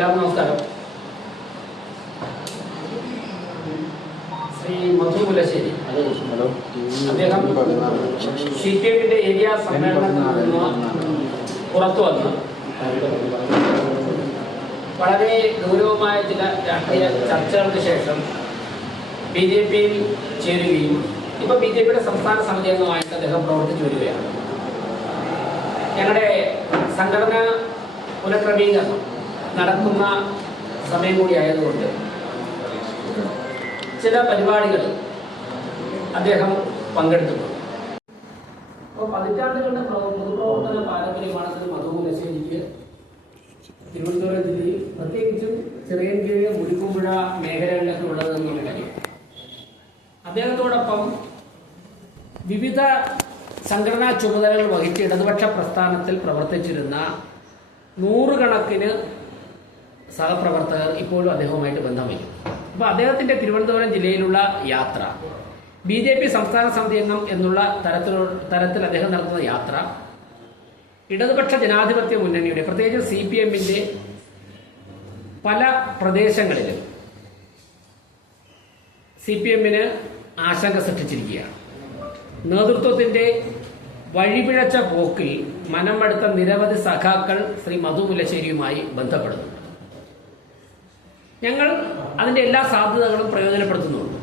നമസ്കാരം. ശ്രീ മധു മുല്ലശ്ശേരി അദ്ദേഹം CPM-ന്റെ ഏരിയ സമ്മേളനത്തിൽ നിന്ന് പുറത്തു വന്ന് വളരെ ഗൗരവമായ ചില രാഷ്ട്രീയ ചർച്ചകൾക്ക് ശേഷം BJP-യിൽ ചേരുകയും ഇപ്പോൾ BJP-യുടെ സംസ്ഥാന സമിതി അംഗമായിട്ട് അദ്ദേഹം പ്രവർത്തിച്ചു വരികയാണ്. ഞങ്ങളുടെ സംഘടന പുനഃക്രമീകരണം നടക്കുന്ന സമയം കൂടി ആയതുകൊണ്ട് ചില പരിപാടികൾ അദ്ദേഹം പങ്കെടുത്തിട്ടുണ്ട്. അപ്പോൾ പതിറ്റാണ്ടുകളുടെ പൊതുപ്രവർത്തന പാരമ്പര്യമാണ് ശ്രീ മധു മുല്ലശ്ശേരിക്ക് തിരുവനന്തപുരം ജില്ലയിൽ പ്രത്യേകിച്ചും ചിറയൻകീഴ് മുരിക്കുമ്പുഴ മേഖലകളിലൊക്കെ ഉള്ളതെന്നുള്ള കാര്യം. അദ്ദേഹത്തോടൊപ്പം വിവിധ സംഘടനാ ചുമതലകൾ വഹിച്ച് ഇടതുപക്ഷ പ്രസ്ഥാനത്തിൽ പ്രവർത്തിച്ചിരുന്ന നൂറുകണക്കിന് സഹപ്രവർത്തകർ ഇപ്പോഴും അദ്ദേഹവുമായിട്ട് ബന്ധം വയ്ക്കും. അപ്പോൾ അദ്ദേഹത്തിൻ്റെ തിരുവനന്തപുരം ജില്ലയിലുള്ള യാത്ര BJP സംസ്ഥാന സമിതി അംഗം എന്നുള്ള തരത്തിൽ അദ്ദേഹം നടത്തുന്ന യാത്ര ഇടതുപക്ഷ ജനാധിപത്യ മുന്നണിയുടെ പ്രത്യേകിച്ച് CPM-ന്റെ പല പ്രദേശങ്ങളിലും CPM-ന് ആശങ്ക സൃഷ്ടിച്ചിരിക്കുകയാണ്. നേതൃത്വത്തിൻ്റെ വഴിപിഴച്ച പോക്കിൽ മനമെടുത്ത നിരവധി സഖാക്കൾ ശ്രീ മധു മുല്ലശ്ശേരിയുമായി ബന്ധപ്പെടുന്നു. ഞങ്ങൾ അതിൻ്റെ എല്ലാ സാധ്യതകളും പ്രയോജനപ്പെടുത്തുന്നുണ്ട്.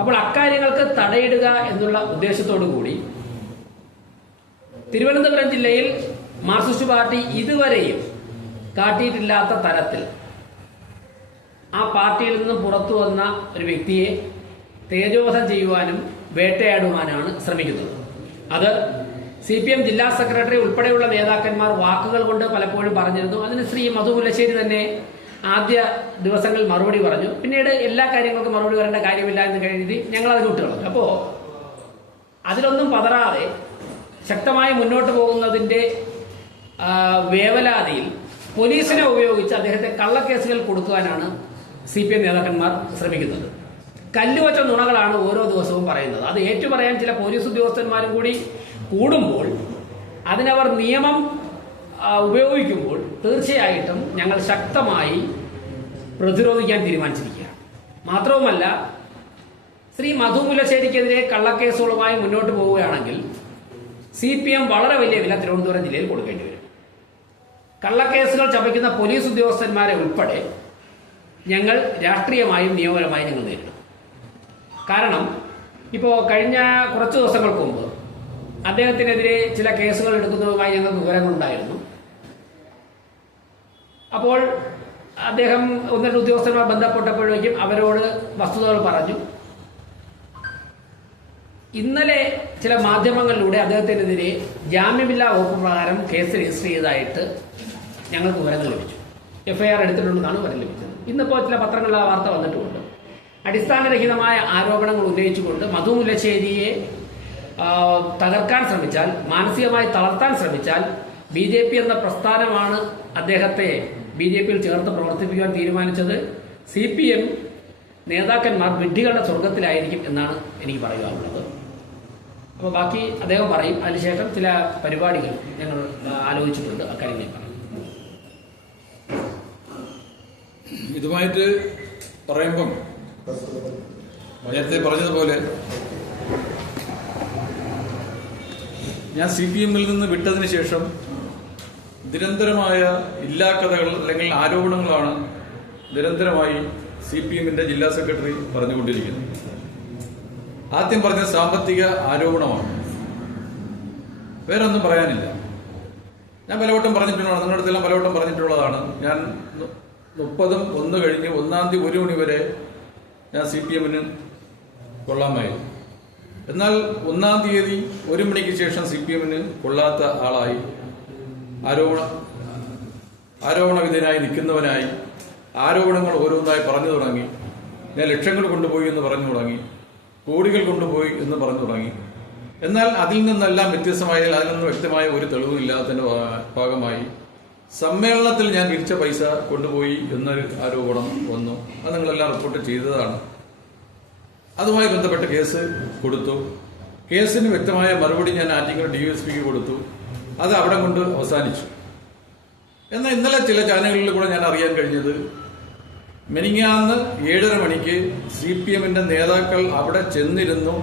അപ്പോൾ അക്കാര്യങ്ങൾക്ക് തടയിടുക എന്നുള്ള ഉദ്ദേശത്തോടു കൂടി തിരുവനന്തപുരം ജില്ലയിൽ മാർക്സിസ്റ്റ് പാർട്ടി ഇതുവരെയും കാട്ടിയിട്ടില്ലാത്ത തരത്തിൽ ആ പാർട്ടിയിൽ നിന്ന് പുറത്തു വന്ന ഒരു വ്യക്തിയെ തേജോവധം ചെയ്യുവാനും വേട്ടയാടുവാനാണ് ശ്രമിക്കുന്നത്. അത് CPM ജില്ലാ സെക്രട്ടറി ഉൾപ്പെടെയുള്ള നേതാക്കന്മാർ വാക്കുകൾ കൊണ്ട് പലപ്പോഴും പറഞ്ഞിരുന്നു. അതിന് ശ്രീ മധു മുല്ലശ്ശേരി തന്നെ ആദ്യ ദിവസങ്ങളിൽ മറുപടി പറഞ്ഞു. പിന്നീട് എല്ലാ കാര്യങ്ങൾക്കും മറുപടി പറയേണ്ട കാര്യമില്ല എന്ന് കരുതി ഞങ്ങളത് വിട്ടുകളഞ്ഞു. അപ്പോൾ അതിലൊന്നും പതറാതെ ശക്തമായി മുന്നോട്ട് പോകുന്നതിൻ്റെ വേവലാതിയിൽ പോലീസിനെ ഉപയോഗിച്ച് അദ്ദേഹത്തെ കള്ളക്കേസുകൾ കൊടുക്കുവാനാണ് CPM നേതാക്കന്മാർ ശ്രമിക്കുന്നത്. കല്ലുവച്ച നുണകളാണ് ഓരോ ദിവസവും പറയുന്നത്. അത് ഏറ്റുപറയാൻ ചില പോലീസ് ഉദ്യോഗസ്ഥന്മാരും കൂടി കൂടുമ്പോൾ അതിനവർ നിയമം ഉപയോഗിക്കുമ്പോൾ തീർച്ചയായിട്ടും ഞങ്ങൾ ശക്തമായി പ്രതിരോധിക്കാൻ തീരുമാനിച്ചിരിക്കുകയാണ്. മാത്രവുമല്ല, ശ്രീ മധു മുല്ലശ്ശേരിക്കെതിരെ കള്ളക്കേസുകളുമായി മുന്നോട്ട് പോവുകയാണെങ്കിൽ CPM വളരെ വലിയ വില തിരുവനന്തപുരം ജില്ലയിൽ കൊടുക്കേണ്ടി വരും. കള്ളക്കേസുകൾ ചമയ്ക്കുന്ന പോലീസ് ഉദ്യോഗസ്ഥന്മാരെ ഉൾപ്പെടെ ഞങ്ങൾ രാഷ്ട്രീയമായും നിയമപരമായും ഞങ്ങൾ നേരിടും. കാരണം ഇപ്പോൾ കഴിഞ്ഞ കുറച്ച് ദിവസങ്ങൾക്ക് മുമ്പ് അദ്ദേഹത്തിനെതിരെ ചില കേസുകൾ എടുക്കുന്നതുമായി ഞങ്ങൾക്ക് വിവരങ്ങളുണ്ടായിരുന്നു. അപ്പോൾ അദ്ദേഹം ഒന്ന് ഉദ്യോഗസ്ഥന്മാർ ബന്ധപ്പെട്ടപ്പോഴേക്കും അവരോട് വസ്തുതകൾ പറഞ്ഞു. ഇന്നലെ ചില മാധ്യമങ്ങളിലൂടെ അദ്ദേഹത്തിനെതിരെ ജാമ്യമില്ലാ വകുപ്പ് പ്രകാരം കേസ് രജിസ്റ്റർ ചെയ്തതായിട്ട് ഞങ്ങൾക്ക് വിവരങ്ങൾ ലഭിച്ചു. FIR എടുത്തിട്ടുണ്ടെന്നാണ് വിവരം ലഭിച്ചത്. ഇന്നിപ്പോൾ ചില പത്രങ്ങളിൽ ആ വാർത്ത വന്നിട്ടുമുണ്ട്. അടിസ്ഥാനരഹിതമായ ആരോപണങ്ങൾ ഉന്നയിച്ചുകൊണ്ട് മധു മുല്ലശ്ശേരിയെ തകർക്കാൻ ശ്രമിച്ചാൽ, മാനസികമായി തളർത്താൻ ശ്രമിച്ചാൽ BJP എന്ന പ്രസ്ഥാനമാണ് അദ്ദേഹത്തെ BJP-യിൽ ചേർത്ത് പ്രവർത്തിപ്പിക്കാൻ തീരുമാനിച്ചത്. CPM നേതാക്കന്മാർ വിഡ്ഢികളുടെ സ്വർഗത്തിലായിരിക്കും എന്നാണ് എനിക്ക് പറയുവാനുള്ളത്. അപ്പോൾ ബാക്കി അദ്ദേഹം പറയും. അതിനുശേഷം ചില പരിപാടികൾ ഞങ്ങൾ ആലോചിച്ചിട്ടുണ്ട്. അക്കാര്യം ഞാൻ പറയും. ഇതുമായിട്ട് പറയുമ്പം നേരത്തെ പറഞ്ഞതുപോലെ ഞാൻ CPM-ൽ നിന്ന് വിട്ടതിന് ശേഷം നിരന്തരമായ ഇല്ലാക്കഥകൾ അല്ലെങ്കിൽ ആരോപണങ്ങളാണ് നിരന്തരമായി CPM-ന്റെ ജില്ലാ സെക്രട്ടറി പറഞ്ഞുകൊണ്ടിരിക്കുന്നത്. ആദ്യം പറഞ്ഞ സാമ്പത്തിക ആരോപണമാണ്, വേറെ ഒന്നും പറയാനില്ല. ഞാൻ പലവട്ടം പറഞ്ഞിട്ടുള്ളതാണ്, നിങ്ങളുടെ അടുത്തെല്ലാം പലവട്ടം പറഞ്ഞിട്ടുള്ളതാണ്. ഞാൻ 30/1 കഴിഞ്ഞ് 1-ാം തീയതി 1 മണി വരെ ഞാൻ CPM-ന് കൊള്ളാമായിരുന്നു. എന്നാൽ 1-ാം തീയതി 1 മണിക്ക് ശേഷം CPM-ന് കൊള്ളാത്ത ആളായി, ആരോപണവിധേയനായി നിൽക്കുന്നവനായി ആരോപണങ്ങൾ ഓരോന്നായി പറഞ്ഞു തുടങ്ങി. ഞാൻ ലക്ഷങ്ങൾ കൊണ്ടുപോയി എന്ന് പറഞ്ഞു തുടങ്ങി, കോടികൾ കൊണ്ടുപോയി എന്ന് പറഞ്ഞു തുടങ്ങി. എന്നാൽ അതിൽ നിന്നെല്ലാം വ്യത്യസ്തമായ, അതിൽ നിന്ന് വ്യക്തമായ ഒരു തെളിവില്ലാത്തതിന്റെ ഭാഗമായി സമ്മേളനത്തിൽ ഞാൻ വിരിച്ച പൈസ കൊണ്ടുപോയി എന്നൊരു ആരോപണം വന്നു. അത് നിങ്ങളെല്ലാം റിപ്പോർട്ട് ചെയ്തതാണ്. അതുമായി ബന്ധപ്പെട്ട കേസ് കൊടുത്തു. കേസിന് വ്യക്തമായ മറുപടി ഞാൻ ആറ്റിങ്ങൽ DSPക്ക് കൊടുത്തു. അത് അവിടെ കൊണ്ട് അവസാനിച്ചു. എന്നാൽ ഇന്നലെ ചില ചാനലുകളിൽ കൂടെ ഞാൻ അറിയാൻ കഴിഞ്ഞത് മെനിങ്ങാന്ന് 7:30 മണിക്ക് CPM നേതാക്കൾ അവിടെ ചെന്നിരുന്നു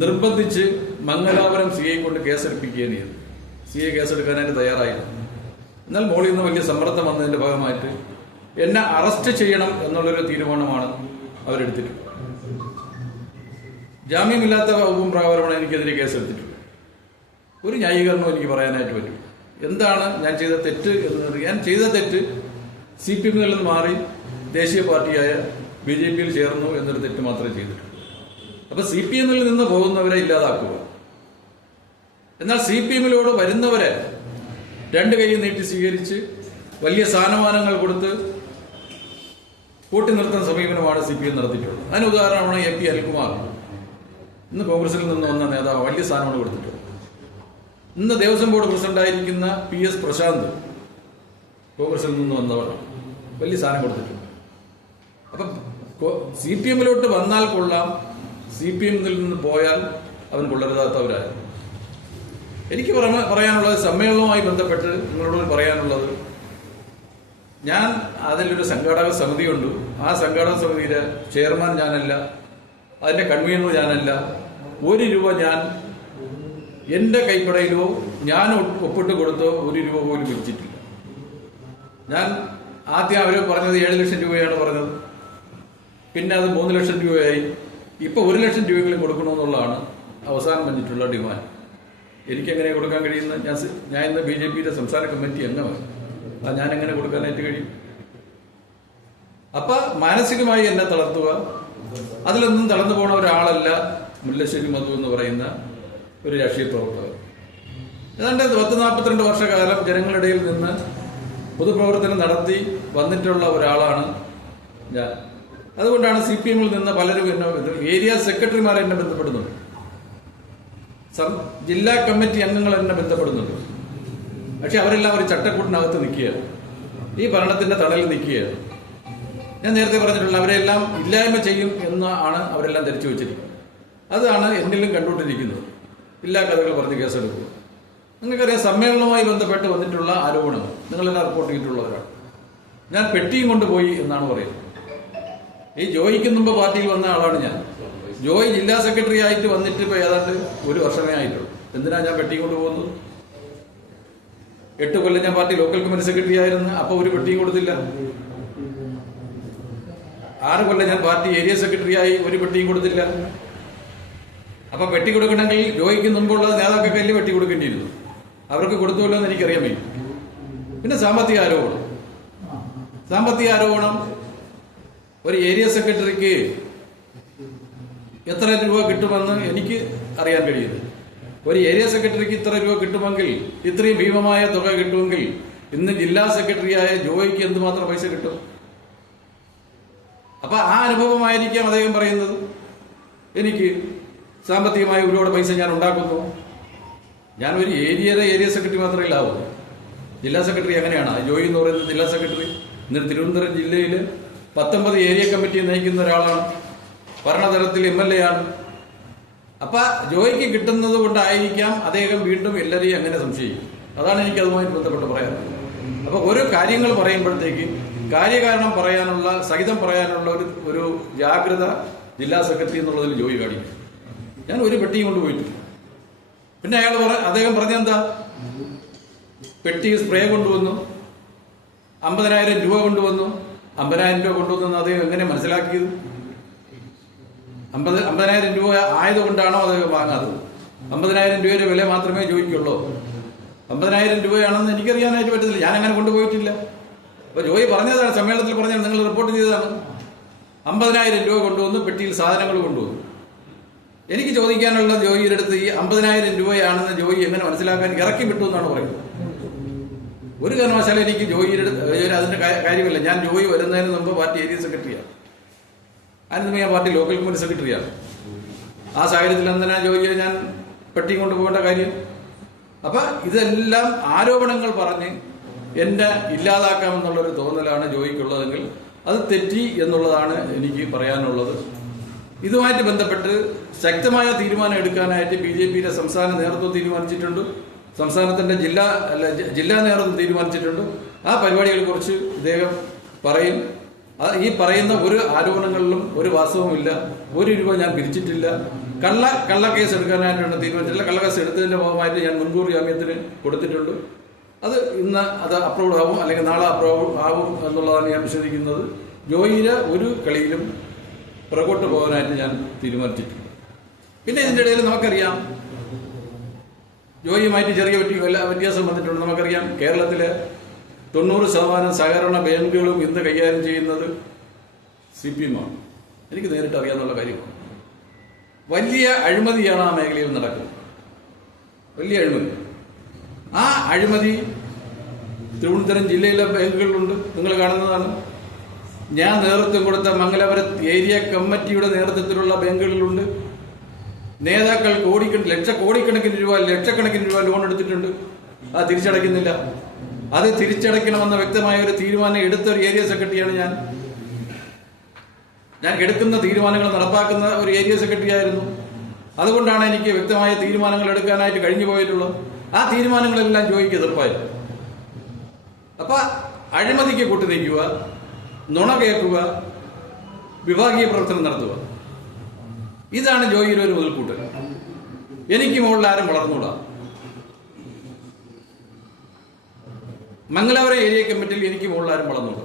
നിർബന്ധിച്ച് മംഗലാപുരം CI കൊണ്ട് കേസെടുപ്പിക്കുകയാണ് ചെയ്തു. CI കേസെടുക്കാനായിട്ട് തയ്യാറായില്ല. എന്നാൽ മോളിൽ നിന്ന് വലിയ സമ്മർദ്ദം വന്നതിന്റെ ഭാഗമായിട്ട് എന്നെ അറസ്റ്റ് ചെയ്യണം എന്നുള്ളൊരു തീരുമാനമാണ് അവരെടുത്തിട്ടുള്ളത്. ജാമ്യമില്ലാത്ത വകുപ്പും പ്രകാരമാണ് എനിക്കെതിരെ കേസെടുത്തിട്ടുള്ളത്. ഒരു ന്യായീകരണവും എനിക്ക് പറയാനായിട്ട് പറ്റും. എന്താണ് ഞാൻ ചെയ്ത തെറ്റ് എന്നത്? ഞാൻ ചെയ്ത തെറ്റ് CPM നിന്ന് മാറി ദേശീയ പാർട്ടിയായ BJP ചേർന്നു എന്നൊരു തെറ്റ് മാത്രമേ ചെയ്തിട്ടുള്ളൂ. അപ്പൊ CPM നിന്ന് പോകുന്നവരെ ഇല്ലാതാക്കുക. എന്നാൽ CPM വരുന്നവരെ രണ്ട് കൈ നീട്ടി സ്വീകരിച്ച് വലിയ സ്ഥാനമാനങ്ങൾ കൊടുത്ത് കൂട്ടി നിർത്തുന്ന സമീപനമാണ് CPM നടത്തിയിട്ടുള്ളത്. അതിന് ഉദാഹരണമാണ് MP അനിൽകുമാർ. ഇന്ന് കോൺഗ്രസിൽ നിന്ന് വന്ന നേതാവ് വലിയ സ്ഥാനമാണ് കൊടുത്തിട്ടുള്ളത്. ഇന്ന് ദേവസ്വം ബോർഡ് പ്രസിഡന്റായിരിക്കുന്ന PS പ്രശാന്ത് കോൺഗ്രസിൽ നിന്ന് വന്നവരാണ്, വലിയ സ്ഥാനം കൊടുത്തിട്ടുണ്ട്. അപ്പം CPM വന്നാൽ കൊള്ളാം, CPM നിന്ന് പോയാൽ അവൻ കൊള്ളരുതാത്തവരായിരുന്നു. എനിക്ക് പറയാനുള്ളത്, സമ്മേളനവുമായി ബന്ധപ്പെട്ട് നിങ്ങളോട് പറയാനുള്ളത്, ഞാൻ അതിലൊരു സംഘാടക സമിതിയുണ്ട്. ആ സംഘാടക സമിതിയിലെ ചെയർമാൻ ഞാനല്ല, അതിന്റെ കൺവീനർ ഞാനല്ല. 1 രൂപ ഞാൻ എന്റെ കൈപ്പടയിലോ ഞാൻ ഒപ്പിട്ട് കൊടുത്തോ 1 രൂപ പോലും പിരിച്ചിട്ടില്ല. ഞാൻ ആദ്യം അവർ പറഞ്ഞത് 7 ലക്ഷം രൂപയാണ് പറഞ്ഞത്, പിന്നെ അത് 3 ലക്ഷം രൂപയായി. ഇപ്പൊ 1 ലക്ഷം രൂപയെങ്കിലും കൊടുക്കണമെന്നുള്ളതാണ് അവസാനം വന്നിട്ടുള്ള ഡിമാൻഡ്. എനിക്കെങ്ങനെ കൊടുക്കാൻ കഴിയുന്ന? ഞാൻ ഇന്ന് BJP സംസ്ഥാന കമ്മിറ്റി അംഗമാണ്. ഞാൻ എങ്ങനെ കൊടുക്കാനായിട്ട് കഴിയും? അപ്പൊ മാനസികമായി എന്നെ തളർത്തുക. അതിലൊന്നും തളർന്നു പോണ ഒരാളല്ല മുല്ലശ്ശേരി മധു എന്ന് പറയുന്ന ഒരു രാഷ്ട്രീയ പ്രവർത്തകർ. ഏതാണ്ട് 42 വർഷക്കാലം ജനങ്ങളിടയിൽ നിന്ന് പൊതുപ്രവർത്തനം നടത്തി വന്നിട്ടുള്ള ഒരാളാണ് ഞാൻ. അതുകൊണ്ടാണ് CPM നിന്ന് പലരും ഏരിയ സെക്രട്ടറിമാർ എന്നെ ബന്ധപ്പെടുന്നുണ്ട്, ജില്ലാ കമ്മിറ്റി അംഗങ്ങൾ എന്നെ ബന്ധപ്പെടുന്നുണ്ട്. പക്ഷെ അവരെല്ലാം ഒരു ചട്ടക്കൂട്ടിനകത്ത് നിൽക്കുകയാണ്, ഈ ഭരണത്തിന്റെ തണലിൽ നിൽക്കുകയാണ്. ഞാൻ നേരത്തെ പറഞ്ഞിട്ടുള്ള അവരെല്ലാം ഇല്ലായ്മ ചെയ്യും എന്നാണ് അവരെല്ലാം ധരിച്ചു വെച്ചിരിക്കുന്നത്. അതാണ് എന്നിലും കണ്ടുകൊണ്ടിരിക്കുന്നത്. ഇല്ലാ കഥകൾ പറഞ്ഞ് കേസെടുക്കുക. നിങ്ങൾക്കറിയാം, സമ്മേളനവുമായി ബന്ധപ്പെട്ട് വന്നിട്ടുള്ള ആരോപണങ്ങൾ നിങ്ങളെല്ലാം റിപ്പോർട്ട് ചെയ്തിട്ടുള്ളവരാണ്. ഞാൻ പെട്ടിയും കൊണ്ടുപോയി എന്നാണ് പറയുന്നത്. ഈ ജോയിക്ക് മുമ്പ് പാർട്ടിയിൽ വന്ന ആളാണ് ഞാൻ. ജോയ് ജില്ലാ സെക്രട്ടറി ആയിട്ട് വന്നിട്ട് ഇപ്പൊ ഏതാണ്ട് 1 വർഷമേ ആയിട്ടുള്ളൂ. എന്തിനാ ഞാൻ പെട്ടിയും കൊണ്ടുപോകുന്നത്? 8 കൊല്ലം ഞാൻ പാർട്ടി ലോക്കൽ കമ്മിറ്റി സെക്രട്ടറി ആയിരുന്നു, അപ്പൊ ഒരു പെട്ടിയും കൊടുത്തില്ല. 6 കൊല്ലം ഞാൻ പാർട്ടി ഏരിയ സെക്രട്ടറി ആയി, ഒരു പെട്ടിയും കൊടുത്തില്ല. അപ്പൊ പെട്ടി കൊടുക്കണമെങ്കിൽ ജോയിക്ക് മുമ്പുള്ള നേതാക്കൾക്ക് കയ്യിൽ പെട്ടി കൊടുക്കേണ്ടിയിരുന്നു. അവർക്ക് കൊടുത്തുല്ലോ എന്ന് എനിക്കറിയാൻ വയ്യ. പിന്നെ സാമ്പത്തിക ആരോപണം. ഒരു ഏരിയ സെക്രട്ടറിക്ക് എത്ര രൂപ കിട്ടുമെന്ന് എനിക്ക് അറിയാൻ കഴിയുന്നത്. ഒരു ഏരിയ സെക്രട്ടറിക്ക് ഇത്ര രൂപ കിട്ടുമെങ്കിൽ, ഇത്രയും ഭീമമായ തുക കിട്ടുമെങ്കിൽ, ഇന്ന് ജില്ലാ സെക്രട്ടറിയായ ജോയിക്ക് എന്തുമാത്രം പൈസ കിട്ടും? അപ്പൊ ആ അനുഭവമായിരിക്കാം അദ്ദേഹം പറയുന്നത്. എനിക്ക് സാമ്പത്തികമായ ഒരുപാട് പൈസ ഞാൻ ഉണ്ടാക്കുന്നു. ഞാൻ ഒരു ഏരിയ സെക്രട്ടറി മാത്രമേ ഇല്ലാവുള്ളൂ. ജില്ലാ സെക്രട്ടറി അങ്ങനെയാണ്. ജോയി എന്ന് പറയുന്നത് ജില്ലാ സെക്രട്ടറി. ഇന്ന് തിരുവനന്തപുരം ജില്ലയിൽ 19 ഏരിയ കമ്മിറ്റി നയിക്കുന്ന ഒരാളാണ്. ഭരണതലത്തിൽ MLA ആണ്. അപ്പൊ ജോയിക്ക് കിട്ടുന്നത് കൊണ്ടായിരിക്കാം അദ്ദേഹം വീണ്ടും എല്ലാവരെയും അങ്ങനെ സംശയിക്കും. അതാണ് എനിക്ക് അതുമായിട്ട് ബന്ധപ്പെട്ട് പറയാനുള്ളത്. അപ്പൊ ഓരോ കാര്യങ്ങൾ പറയുമ്പോഴത്തേക്ക് കാര്യകാരണം പറയാനുള്ള, സഹിതം പറയാനുള്ള ഒരു ജാഗ്രത ജില്ലാ സെക്രട്ടറി എന്നുള്ളതിൽ ജോയി കാണിക്കും. ഞാൻ ഒരു പെട്ടിയും കൊണ്ട് പോയിട്ടില്ല. പിന്നെ അദ്ദേഹം പറഞ്ഞെന്താ, പെട്ടി സ്പ്രേ കൊണ്ടുവന്നു, 50,000 രൂപ കൊണ്ടുവന്നു. 50,000 രൂപ കൊണ്ടുവന്നു അദ്ദേഹം എങ്ങനെ മനസ്സിലാക്കിയത്? 50,000 രൂപ ആയതുകൊണ്ടാണോ അദ്ദേഹം വാങ്ങാത്തത്? 50,000 രൂപയുടെ വില മാത്രമേ ജോയിക്കുള്ളൂ. 50,000 രൂപയാണെന്ന് എനിക്കറിയാനായിട്ട് പറ്റത്തില്ല. ഞാൻ അങ്ങനെ കൊണ്ടുപോയിട്ടില്ല. അപ്പൊ ജോയി പറഞ്ഞതാണ്, സമ്മേളനത്തിൽ പറഞ്ഞാൽ നിങ്ങൾ റിപ്പോർട്ട് ചെയ്തതാണ്. 50,000 രൂപ കൊണ്ടുവന്നു, പെട്ടിയിൽ സാധനങ്ങൾ കൊണ്ടുവന്നു. എനിക്ക് ചോദിക്കാനുള്ള ജോയിയുടെ അടുത്ത് ഈ 50,000 രൂപയാണെന്ന് ജോയി എങ്ങനെ മനസ്സിലാക്കാൻ ഇറക്കി വിട്ടു എന്നാണ് പറയുന്നത്. ഒരു കാരണവശാലും എനിക്ക് ജോയിയുടെ അതിന്റെ കാര്യമില്ല. ഞാൻ ജോയി വരുന്നതിന് മുമ്പ് പാർട്ടി ഏരിയ സെക്രട്ടറിയാണ്. അതിന് ഞാൻ പാർട്ടി ലോക്കൽ കമ്മിറ്റി സെക്രട്ടറിയാണ്. ആ സാഹചര്യത്തിൽ എന്തിനാ ജോയിയെ ഞാൻ പെട്ടി കൊണ്ടുപോകേണ്ട കാര്യം? അപ്പൊ ഇതെല്ലാം ആരോപണങ്ങൾ പറഞ്ഞ് എന്നെ ഇല്ലാതാക്കാമെന്നുള്ളൊരു തോന്നലാണ് ജോയിക്കുള്ളതെങ്കിൽ അത് തെറ്റി എന്നുള്ളതാണ് എനിക്ക് പറയാനുള്ളത്. ഇതുമായിട്ട് ബന്ധപ്പെട്ട് ശക്തമായ തീരുമാനം എടുക്കാനായിട്ട് BJP സംസ്ഥാന നേതൃത്വം തീരുമാനിച്ചിട്ടുണ്ട്. സംസ്ഥാനത്തിൻ്റെ ജില്ലാ നേതൃത്വം തീരുമാനിച്ചിട്ടുണ്ട്. ആ പരിപാടികളെക്കുറിച്ച് ഇദ്ദേഹം പറയും. ഈ പറയുന്ന ഒരു ആരോപണങ്ങളിലും ഒരു വാസ്തവമില്ല. 1 രൂപ ഞാൻ പിരിച്ചിട്ടില്ല. കള്ളക്കേസ് എടുക്കാനായിട്ടാണ് തീരുമാനിച്ചിട്ടില്ല. കള്ളക്കേസ് എടുത്തതിൻ്റെ ഭാഗമായിട്ട് ഞാൻ മുൻകൂർ ജാമ്യത്തിന് കൊടുത്തിട്ടുണ്ട്. അത് ഇന്ന് അത് അപ്രൂവ് ആവും, അല്ലെങ്കിൽ നാളെ അപ്രൂവ് ആവും എന്നുള്ളതാണ് ഞാൻ വിശ്വസിക്കുന്നത്. ജോയിയുടെ ഒരു കളിയിലും പുറകോട്ട് പോകാനായിട്ട് ഞാൻ തീരുമാനിച്ചിട്ടുണ്ട്. പിന്നെ ഇതിൻ്റെ ഇടയിൽ നമുക്കറിയാം, ജോയിയുമായിട്ട് ചെറിയ വ്യത്യാസം വന്നിട്ടുണ്ട്. നമുക്കറിയാം, കേരളത്തിലെ 90% സഹകരണ ബാങ്കുകളും ഇന്ന് കൈകാര്യം ചെയ്യുന്നത് CPM ആണ്. എനിക്ക് നേരിട്ട് അറിയാവുന്ന കാര്യമാണ്. വലിയ അഴിമതിയാണ് ആ മേഖലയിൽ നടക്കുന്നത്. വലിയ അഴിമതി. ആ അഴിമതി തിരുവനന്തപുരം ജില്ലയിലെ ബാങ്കുകളിലുണ്ട്. നിങ്ങൾ കാണുന്നതാണ്. ഞാൻ നേതൃത്വം കൊടുത്ത മംഗലാപുരം ഏരിയ കമ്മിറ്റിയുടെ നേതൃത്വത്തിലുള്ള ബാങ്കുകളിലുണ്ട്. നേതാക്കൾ കോടിക്കണക്കിന് രൂപ ലോൺ എടുത്തിട്ടുണ്ട്. അത് തിരിച്ചടയ്ക്കുന്നില്ല. അത് തിരിച്ചടയ്ക്കണമെന്ന വ്യക്തമായ ഒരു തീരുമാനം എടുത്ത ഒരു ഏരിയ സെക്രട്ടറിയാണ് ഞാൻ. എടുക്കുന്ന തീരുമാനങ്ങൾ നടപ്പാക്കുന്ന ഒരു ഏരിയ സെക്രട്ടറി ആയിരുന്നു. അതുകൊണ്ടാണ് എനിക്ക് വ്യക്തമായ തീരുമാനങ്ങൾ എടുക്കാനായിട്ട് കഴിഞ്ഞു പോയിട്ടുള്ളത്. ആ തീരുമാനങ്ങളെല്ലാം ജോയിക്ക് എതിർപ്പായിരുന്നു. അപ്പൊ അഴിമതിക്ക് കൂട്ടുനിൽക്കുക, നുണ കേൾക്കുക, വിഭാഗീയ പ്രവർത്തനം നടത്തുക, ഇതാണ് ജോയിയുടെ ഒരു മുതൽക്കൂട്ട്. എനിക്ക് മുകളിൽ ആരും വളർന്നൂടാ. മംഗലാപുരം ഏരിയ കമ്മിറ്റിയിൽ എനിക്ക് മുകളിൽ ആരും വളർന്നൂടാ.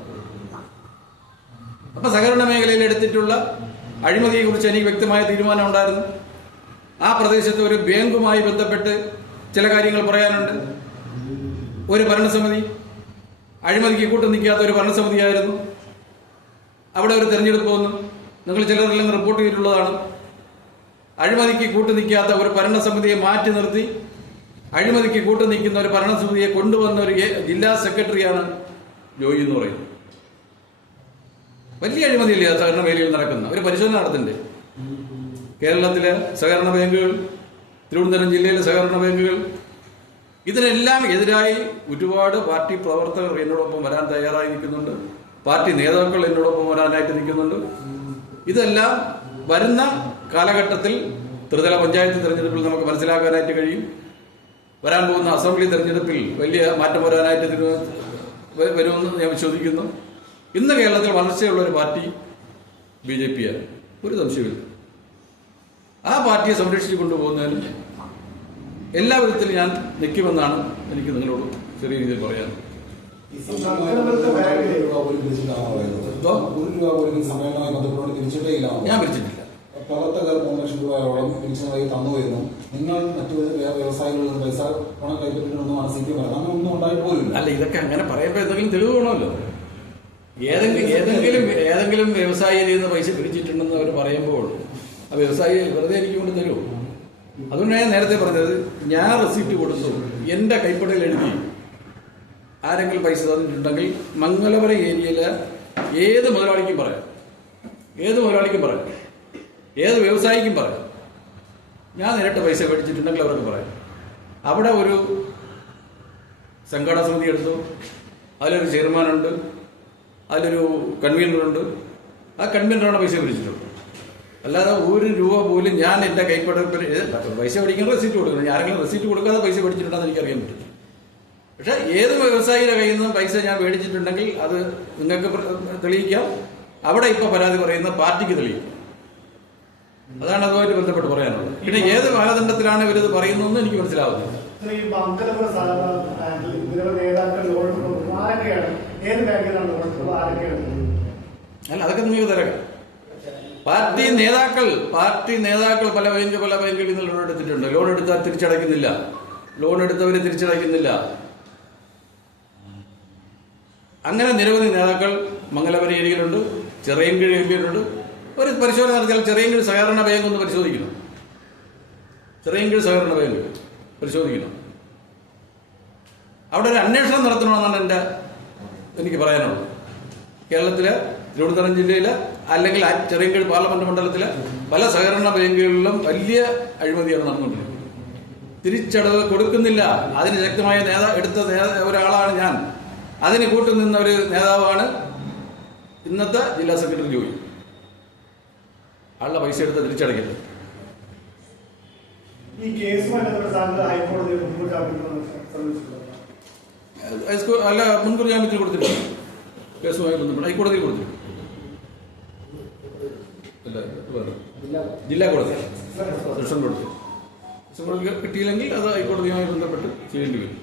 അപ്പൊ സഹകരണ മേഖലയിൽ എടുത്തിട്ടുള്ള അഴിമതിയെ കുറിച്ച് എനിക്ക് വ്യക്തമായ തീരുമാനം ഉണ്ടായിരുന്നു. ആ പ്രദേശത്ത് ഒരു ബാങ്കുമായി ബന്ധപ്പെട്ട് ചില കാര്യങ്ങൾ പറയാനുണ്ട്. ഒരു ഭരണസമിതി അഴിമതിക്ക് കൂട്ടു നിൽക്കാത്ത ഒരു ഭരണസമിതിയായിരുന്നു. അവിടെ ഒരു തെരഞ്ഞെടുപ്പ് വന്നു. നിങ്ങൾ ചിലരെല്ലാം റിപ്പോർട്ട് ചെയ്തിട്ടുള്ളതാണ്. അഴിമതിക്ക് കൂട്ടു നിൽക്കാത്ത ഒരു ഭരണസമിതിയെ മാറ്റി നിർത്തി അഴിമതിക്ക് കൂട്ടു നിൽക്കുന്ന ഒരു ഭരണസമിതിയെ കൊണ്ടുവന്ന ഒരു ജില്ലാ സെക്രട്ടറിയാണ് ജോയി എന്ന് പറയുന്നത്. വലിയ അഴിമതിയല്ലേ സഹകരണ മേഖലയിൽ നടക്കുന്ന? ഒരു പരിശോധന നടത്തണ്ടേ? കേരളത്തിലെ സഹകരണ ബാങ്കുകൾ, തിരുവനന്തപുരം ജില്ലയിലെ സഹകരണ ബാങ്കുകൾ, ഇതിനെല്ലാം എതിരായി ഒരുപാട് പാർട്ടി പ്രവർത്തകർ എന്നോടൊപ്പം വരാൻ തയ്യാറായി നിൽക്കുന്നുണ്ട്. പാർട്ടി നേതാക്കൾ എന്നോടൊപ്പം വരാനായിട്ട് നിൽക്കുന്നുണ്ട്. ഇതെല്ലാം വരുന്ന കാലഘട്ടത്തിൽ ത്രിതല പഞ്ചായത്ത് തെരഞ്ഞെടുപ്പിൽ നമുക്ക് മനസ്സിലാക്കാനായിട്ട് കഴിയും. വരാൻ പോകുന്ന അസംബ്ലി തെരഞ്ഞെടുപ്പിൽ വലിയ മാറ്റം വരാനായിട്ട് വരുമെന്ന് ഞാൻ വിശ്വസിക്കുന്നു. ഇന്ന് കേരളത്തിൽ വളർച്ചയുള്ള ഒരു പാർട്ടി BJP ആണ്. ഒരു സംശയമില്ല. ആ പാർട്ടിയെ സംരക്ഷിച്ചു കൊണ്ടുപോകുന്നതിന് എല്ലാ വിധത്തിലും ഞാൻ നിൽക്കുമെന്നാണ് എനിക്ക് നിങ്ങളോട് ചെറിയ രീതിയിൽ പറയാൻ. ഞാൻ പിരിച്ചിട്ടില്ല. പ്രവർത്തകർ 3 ലക്ഷം രൂപയോളം പെൻഷനായി തന്നു വരുന്നു. നിങ്ങൾ മറ്റു വ്യവസായികളിൽ നിന്ന് പൈസ പണം കൈപ്പറ്റിയിട്ടുണ്ടെന്നാണ് CPM പറയുന്നത്. അങ്ങനെ ഒന്നും ഉണ്ടായി പോലും. അല്ല, ഇതൊക്കെ അങ്ങനെ പറയുമ്പോൾ എന്തെങ്കിലും തെളിവ് വേണമല്ലോ. ഏതെങ്കിലും വ്യവസായിയിൽ നിന്ന് പൈസ പിരിച്ചിട്ടുണ്ടെന്ന് അവർ പറയുമ്പോൾ ആ വ്യവസായി വെറുതെ എനിക്ക് കൊണ്ട് തരുമോ? അതുകൊണ്ടാണ് ഞാൻ നേരത്തെ പറഞ്ഞത്, ഞാൻ റെസിപ്റ്റ് കൊടുത്തു, എൻ്റെ കൈപ്പടയിൽ എഴുതി ആരെങ്കിലും പൈസ തന്നിട്ടുണ്ടെങ്കിൽ മംഗലപുരം ഏരിയയിലെ ഏത് മുതലാളിക്കും പറയാം, ഏത് വ്യവസായിക്കും പറയാം. ഞാൻ നേരിട്ട് പൈസ മേടിച്ചിട്ടുണ്ടെങ്കിൽ അവർക്ക് പറയാം. അവിടെ ഒരു സംഘാടക സമിതി എടുത്തു, അതിലൊരു ചെയർമാനുണ്ട്, അതിലൊരു കൺവീനറുണ്ട്. ആ കൺവീനറാണ് പൈസ പിരിച്ചിട്ടുള്ളത്. അല്ലാതെ 1 രൂപ പോലും ഞാൻ എൻ്റെ കൈപ്പടപ്പിൽ പൈസ മേടിക്കുന്ന റെസിപ്റ്റ് കൊടുക്കണം. ഞാൻ ആരെങ്കിലും റെസിപ്റ്റ് കൊടുക്കാതെ പൈസ മേടിച്ചിട്ടുണ്ടെന്ന് എനിക്കറിയാൻ പറ്റും. പക്ഷെ ഏത് വ്യവസായിയുടെ കയ്യിൽ നിന്നും പൈസ ഞാൻ മേടിച്ചിട്ടുണ്ടെങ്കിൽ അത് നിങ്ങൾക്ക് തെളിയിക്കാം. അവിടെ ഇപ്പൊ പരാതി പറയുന്ന പാർട്ടിക്ക് തെളിയിക്കാം. അതാണ് അതുമായിട്ട് ബന്ധപ്പെട്ട് പറയാനുള്ളത്. പിന്നെ ഏത് മാനദണ്ഡത്തിലാണ് ഇവരിത് പറയുന്നതെന്ന് എനിക്ക് മനസ്സിലാവുന്നത്. അല്ല, അതൊക്കെ നിങ്ങൾക്ക് തരാം. പാർട്ടി നേതാക്കൾ പല ബാങ്കുകളിൽ നിന്ന് ലോൺ എടുത്തിട്ടുണ്ട്. ലോൺ എടുത്താൽ തിരിച്ചടയ്ക്കുന്നില്ല. ലോൺ എടുത്തവരെ തിരിച്ചടയ്ക്കുന്നില്ല. അങ്ങനെ നിരവധി നേതാക്കൾ മംഗലപുരം ഏരിയയിലുണ്ട്, ചെറിയൻകീഴ് ഏരിയയിലുണ്ട്. ഒരു പരിശോധന നടത്തിയാൽ ചെറിയൻകീഴ് സഹകരണ ബാങ്ക് ഒന്ന് പരിശോധിക്കണം. ചെറിയൻകീഴ് സഹകരണ ബാങ്ക് പരിശോധിക്കണം. അവിടെ ഒരു അന്വേഷണം നടത്തണമെന്നാണ് എനിക്ക് പറയാനുള്ളത്. കേരളത്തിലെ തിരുവനന്തപുരം ജില്ലയിലെ അല്ലെങ്കിൽ ചെറിയൻകീഴ് പാർലമെന്റ് മണ്ഡലത്തിലെ പല സഹകരണ ബാങ്കുകളിലും വലിയ അഴിമതിയാണ് നടന്നുകൊണ്ടിരിക്കുന്നത്. തിരിച്ചടവ് കൊടുക്കുന്നില്ല. അതിന് ശക്തമായ എടുത്ത ഒരാളാണ് ഞാൻ. അതിന് കൂട്ടുനിന്ന ഒരു നേതാവാണ് ഇന്നത്തെ ജില്ലാ സെക്രട്ടറി ജോയി. ആളുടെ പൈസ എടുത്ത് തിരിച്ചടയ്ക്കരുത്. ഈ കേസുമായി ബന്ധപ്പെട്ട സാധ്യത ഹൈക്കോടതിയെ മുൻകൂർ ജാമ്യത്തിന് ശ്രമിച്ചിട്ടുണ്ട്. അല്ല, മുൻകൂർ ജാമ്യത്തിൽ കൊടുത്തിട്ടുണ്ട്. കേസുമായി ബന്ധപ്പെട്ട് ഹൈക്കോടതിയിൽ കൊടുത്തിട്ടുണ്ട്. ജില്ലാ കോടതി സെഷൻ കൊടുത്തു. സെഷൻ കോടതി കിട്ടിയില്ലെങ്കിൽ അത് ഹൈക്കോടതിയുമായി ബന്ധപ്പെട്ട് ചെയ്യേണ്ടി വരും.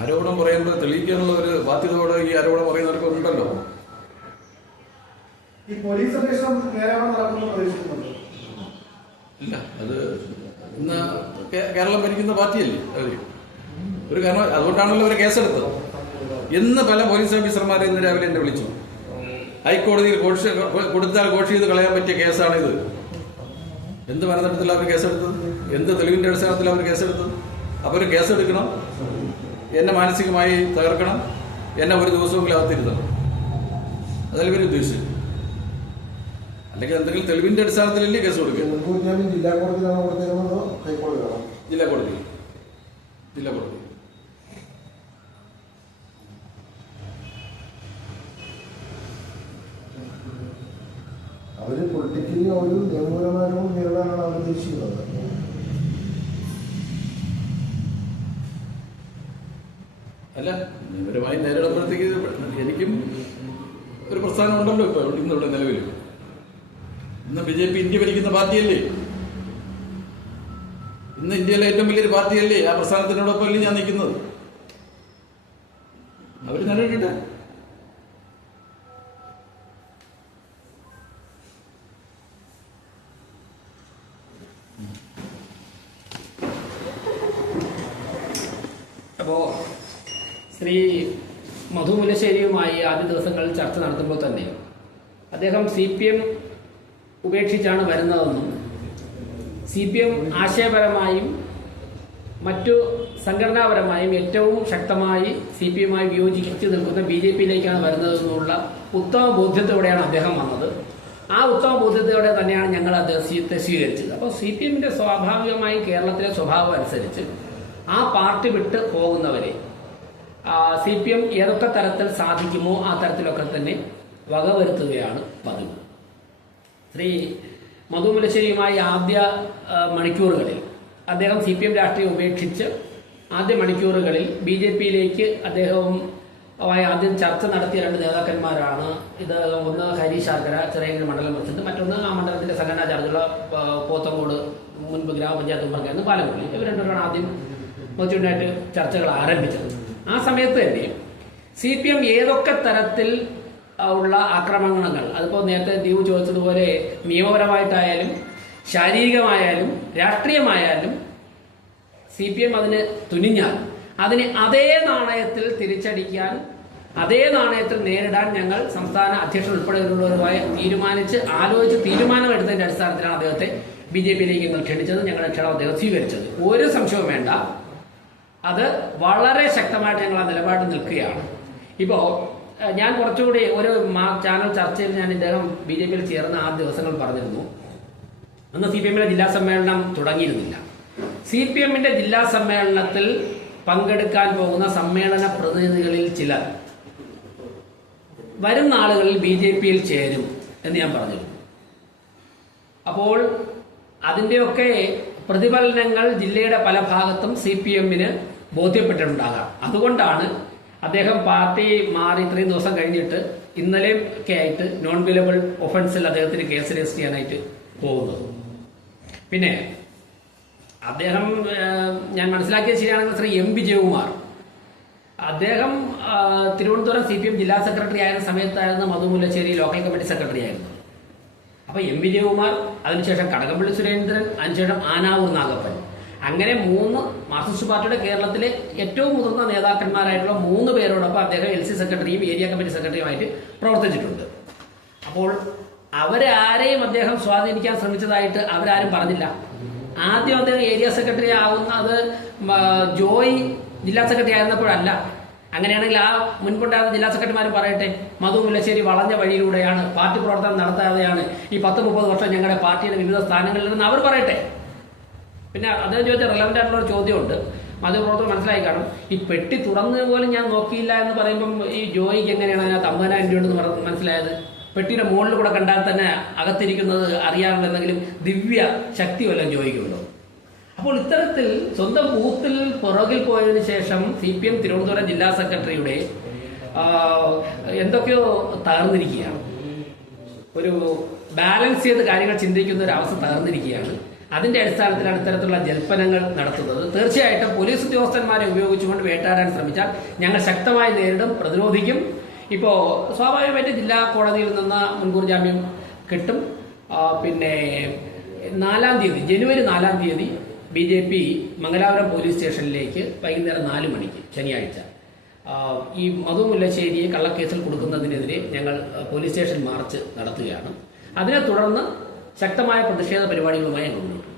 ആരോപണം പറയുന്നത് തെളിയിക്കാനുള്ള ഒരു ബാധ്യതയോടെ ഈ ആരോപണം പറയുന്നവർക്ക് ഉണ്ടല്ലോ. ഈ പോലീസ് അന്വേഷണം നേരാവണ്ണം നടക്കുമെന്ന് പ്രതീക്ഷിക്കുന്നുണ്ട്. ഇല്ല, അത് ഇന്ന് കേരളം ഭരിക്കുന്ന പാർട്ടിയല്ലേ അവര്. ഒരു കാരണം അതുകൊണ്ടാണല്ലോ അവർ കേസെടുത്തത്. ഇന്ന് പല പോലീസ് ഓഫീസർമാരെ ഇന്ന് രാവിലെ എന്നെ വിളിച്ചു. ഹൈക്കോടതിയിൽ കൊടുത്താൽ ഘോഷ് ചെയ്ത് കളയാൻ പറ്റിയ കേസാണിത്. എന്ത് മാനദണ്ഡത്തിൽ അവർ കേസെടുത്തത്? എന്ത് തെളിവിന്റെ അടിസ്ഥാനത്തിൽ അവർ കേസെടുത്തത്? അപ്പോൾ ഒരു കേസെടുക്കണം, എന്നെ മാനസികമായി തകർക്കണം, എന്നെ ഒരു ദിവസമെങ്കിലും അകത്തിരുത്തണം. അതല്ല ഇവർ ഉദ്ദേശിച്ചത്. അല്ലെങ്കിൽ എന്തെങ്കിലും തെളിവിന്റെ അടിസ്ഥാനത്തിലല്ലേ കേസ് കൊടുക്കുക? ജില്ലാ കോടതിയിലാണോ കൊടുത്തിരുന്നത്? ഹൈക്കോടതിയിലാണോ? ജില്ലാ കോടതി. ജില്ലാ കോടതി. അവര് പൊളിറ്റിക്കലി ഒരു നിയമപരമായും നേരിടാനാണ് അവർ ഉദ്ദേശിക്കുന്നത്. അല്ല, നിയമപരമായി നേരിടുമ്പോഴത്തേക്ക് എനിക്കും ഒരു പ്രസ്ഥാനം ഉണ്ടല്ലോ. ഇപ്പൊ ഇന്നിവിടെ നിലവിൽ ഇന്ന് BJP ഇന്ത്യ ഭരിക്കുന്ന പാർട്ടിയല്ലേ. ഇന്ന് ഇന്ത്യയിലെ ഏറ്റവും വലിയൊരു പാർട്ടിയല്ലേ. ആ പ്രസ്ഥാനത്തിനോടൊപ്പമല്ലേ ഞാൻ നിൽക്കുന്നത്. അവർ നേരിടട്ടെ. അപ്പോൾ ശ്രീ മധു മുല്ലശ്ശേരിയുമായി ആദ്യ ദിവസങ്ങളിൽ ചർച്ച നടത്തുമ്പോൾ തന്നെ അദ്ദേഹം CPM ഉപേക്ഷിച്ചാണ് വരുന്നതെന്നും CPM ആശയപരമായും മറ്റു സംഘടനാപരമായും ഏറ്റവും ശക്തമായി CPMമായി വിയോജിച്ച് നിൽക്കുന്ന BJPയിലേക്കാണ് വരുന്നതെന്നുള്ള ഉത്തമ ബോധ്യത്തോടെയാണ് അദ്ദേഹം വന്നത്. ആ ഉത്തമ ബോധ്യത്തോടെ തന്നെയാണ് ഞങ്ങൾ അദ്ദേഹത്തെ സ്വീകരിച്ചത്. അപ്പോൾ CPMന്റെ സ്വാഭാവികമായി കേരളത്തിലെ സ്വഭാവം അനുസരിച്ച് ആ പാർട്ടി വിട്ട് പോകുന്നവരെ CPM ഏതൊക്കെ തരത്തിൽ സാധിക്കുമോ ആ തരത്തിലൊക്കെ തന്നെ വകവരുത്തുകയാണ് പതിവ്. ശ്രീ മധു മുല്ലശ്ശേരിയുമായി ആദ്യ മണിക്കൂറുകളിൽ അദ്ദേഹം CPM രാഷ്ട്രീയം ഉപേക്ഷിച്ച് ആദ്യ മണിക്കൂറുകളിൽ BJPയിലേക്ക് അദ്ദേഹവും ആദ്യം ചർച്ച നടത്തിയ രണ്ട് നേതാക്കന്മാരാണ്. ഇത് ഒന്ന് ഹരീഷ് ശർക്കര, ചിറയൻകീഴ് മണ്ഡലം പ്രസിഡന്റ്, മറ്റൊന്ന് ആ മണ്ഡലത്തിന്റെ സംഘടനാ ചാർജുള്ള പോത്തങ്കോട് മുൻപ് ഗ്രാമപഞ്ചായത്ത് മെമ്പറായിരുന്ന പാലക്കുള്ളി. ഇവർ രണ്ടുപേരാണ് ആദ്യം മോചുണ്ടായിട്ട് ചർച്ചകൾ ആരംഭിച്ചത്. ആ സമയത്ത് തന്നെ CPM ഏതൊക്കെ തരത്തിൽ ഉള്ള ആക്രമണങ്ങൾ, അതിപ്പോൾ നേരത്തെ ദീപു ചോദിച്ചതുപോലെ നിയമപരമായിട്ടായാലും ശാരീരികമായാലും രാഷ്ട്രീയമായാലും CPM അതിന് തുനിഞ്ഞാൽ അതിന് അതേ നാണയത്തിൽ തിരിച്ചടിക്കാൻ, അതേ നാണയത്തിൽ നേരിടാൻ ഞങ്ങൾ സംസ്ഥാന അധ്യക്ഷൻ ഉൾപ്പെടെയുള്ളവരുമായി ആലോചിച്ച് തീരുമാനമെടുത്തതിന്റെ അടിസ്ഥാനത്തിലാണ് അദ്ദേഹത്തെ BJPയിലേക്ക് ഞങ്ങൾ ക്ഷണിച്ചത്. ഞങ്ങളുടെ ക്ഷണം അദ്ദേഹം സ്വീകരിച്ചത്. ഒരു സംശയവും വേണ്ട, അത് വളരെ ശക്തമായിട്ട് ഞങ്ങൾ ആ നിലപാടിൽ നിൽക്കുകയാണ്. ഇപ്പോൾ ഞാൻ കുറച്ചുകൂടി ഒരു ചാനൽ ചർച്ചയിൽ ഞാൻ ഇദ്ദേഹം BJPയിൽ ചേർന്ന ആ ദിവസങ്ങൾ പറഞ്ഞിരുന്നു. അന്ന് CPMന്റെ ജില്ലാ സമ്മേളനം തുടങ്ങിയിരുന്നില്ല. CPMന്റെ ജില്ലാ സമ്മേളനത്തിൽ പങ്കെടുക്കാൻ പോകുന്ന സമ്മേളന പ്രതിനിധികളിൽ ചിലർ വരും നാളുകളിൽ BJPയിൽ ചേരും എന്ന് ഞാൻ പറഞ്ഞിരുന്നു. അപ്പോൾ അതിൻ്റെയൊക്കെ പ്രതിഫലനങ്ങൾ ജില്ലയുടെ പല ഭാഗത്തും CPMന് ബോധ്യപ്പെട്ടിട്ടുണ്ടാകാം. അതുകൊണ്ടാണ് അദ്ദേഹം പാർട്ടി മാറി ഇത്രയും ദിവസം കഴിഞ്ഞിട്ട് ഇന്നലെയും ഒക്കെ ആയിട്ട് നോൺ ബിലബിൾ ഒഫൻസിൽ അദ്ദേഹത്തിന് കേസ് രജിസ്റ്റർ ചെയ്യാനായിട്ട് പോകുന്നത്. പിന്നെ അദ്ദേഹം ഞാൻ മനസ്സിലാക്കിയത് ശരിയാണെങ്കിൽ ശ്രീ M. വിജയകുമാർ അദ്ദേഹം തിരുവനന്തപുരം CPM ജില്ലാ സെക്രട്ടറി ആയിരുന്ന സമയത്തായിരുന്നു മധു മുല്ലശ്ശേരി ലോക്കൽ കമ്മിറ്റി സെക്രട്ടറി ആയിരുന്നു. അപ്പൊ M. വിജയകുമാർ, അതിനുശേഷം കടകംപള്ളി സുരേന്ദ്രൻ, അതിനുശേഷം ആനാവൂർ നാഗപ്പൻ, അങ്ങനെ 3 മാർക്സിസ്റ്റ് പാർട്ടിയുടെ കേരളത്തിലെ ഏറ്റവും മുതിർന്ന നേതാക്കന്മാരായിട്ടുള്ള 3 പേരോടൊപ്പം അദ്ദേഹം LC സെക്രട്ടറിയും ഏരിയ കമ്മിറ്റി സെക്രട്ടറിയുമായിട്ട് പ്രവർത്തിച്ചിട്ടുണ്ട്. അപ്പോൾ അവരാരെയും അദ്ദേഹം സ്വാധീനിക്കാൻ ശ്രമിച്ചതായിട്ട് അവരാരും പറഞ്ഞില്ല. ആദ്യം അദ്ദേഹം ഏരിയ സെക്രട്ടറി ആവുന്നത് ജോയ് ജില്ലാ സെക്രട്ടറി ആയിരുന്നപ്പോഴല്ല. അങ്ങനെയാണെങ്കിൽ ആ മുൻപുണ്ടായിരുന്ന ജില്ലാ സെക്രട്ടറിമാരും പറയട്ടെ, മധു മുല്ലശ്ശേരി വളഞ്ഞ വഴിയിലൂടെയാണ്, പാർട്ടി പ്രവർത്തനം നടത്താതെയാണ് ഈ 10-30 വർഷം ഞങ്ങളുടെ പാർട്ടിയുടെ വിവിധ സ്ഥാനങ്ങളിൽ നിന്ന് അവർ പറയട്ടെ. പിന്നെ അദ്ദേഹം ചോദിച്ച റെലവൻ്റ് ആയിട്ടുള്ള ഒരു ചോദ്യമുണ്ട്. മാധ്യമപ്രവർത്തകർ മനസ്സിലായി കാണും. ഈ പെട്ടി തുറന്നത് പോലും ഞാൻ നോക്കിയില്ല എന്ന് പറയുമ്പം ഈ ജോയിക്ക് എങ്ങനെയാണ് അതിനകത്ത് 50,000 രൂപ ഉണ്ടെന്ന് മനസ്സിലായത്? പെട്ടിയുടെ മുകളിൽ കൂടെ കണ്ടാൽ തന്നെ അകത്തിരിക്കുന്നത് അറിയാനുള്ള എന്തെങ്കിലും ദിവ്യ ശക്തി വല്ലതും ചോദിക്കുമല്ലോ. അപ്പോൾ ഇത്തരത്തിൽ സ്വന്തം ബൂത്തിൽ പുറകിൽ പോയതിനു ശേഷം CPM തിരുവനന്തപുരം ജില്ലാ സെക്രട്ടറിയുടെ എന്തൊക്കെയോ തകർന്നിരിക്കുകയാണ്. ഒരു ബാലൻസ് ചെയ്ത് കാര്യങ്ങൾ ചിന്തിക്കുന്ന ഒരു അവസ്ഥ തകർന്നിരിക്കുകയാണ്. അതിന്റെ അടിസ്ഥാനത്തിലാണ് ഇത്തരത്തിലുള്ള ജൽപ്പനങ്ങൾ നടത്തുന്നത്. തീർച്ചയായിട്ടും പോലീസ് ഉദ്യോഗസ്ഥന്മാരെ ഉപയോഗിച്ചുകൊണ്ട് വേട്ടാടാൻ ശ്രമിച്ചാൽ ഞങ്ങൾ ശക്തമായി നേരിടും, പ്രതിരോധിക്കും. ഇപ്പോ സ്വാഭാവികമായിട്ട് ജില്ലാ കോടതിയിൽ നിന്ന് മുൻകൂർ ജാമ്യം കിട്ടും. പിന്നെ 4-ാം തീയതി ജനുവരി 4-ാം തീയതി BJP മംഗലാപുരം പോലീസ് സ്റ്റേഷനിലേക്ക് വൈകുന്നേരം 4 മണിക്ക് ശനിയാഴ്ച ഈ മധു മുല്ലശ്ശേരിയെ കള്ളക്കേസിൽ കൊടുക്കുന്നതിനെതിരെ ഞങ്ങൾ പോലീസ് സ്റ്റേഷൻ മാർച്ച് നടത്തുകയാണ്. അതിനെ തുടർന്ന് ശക്തമായ പ്രതിഷേധ പരിപാടികളുമായി മുന്നോട്ട്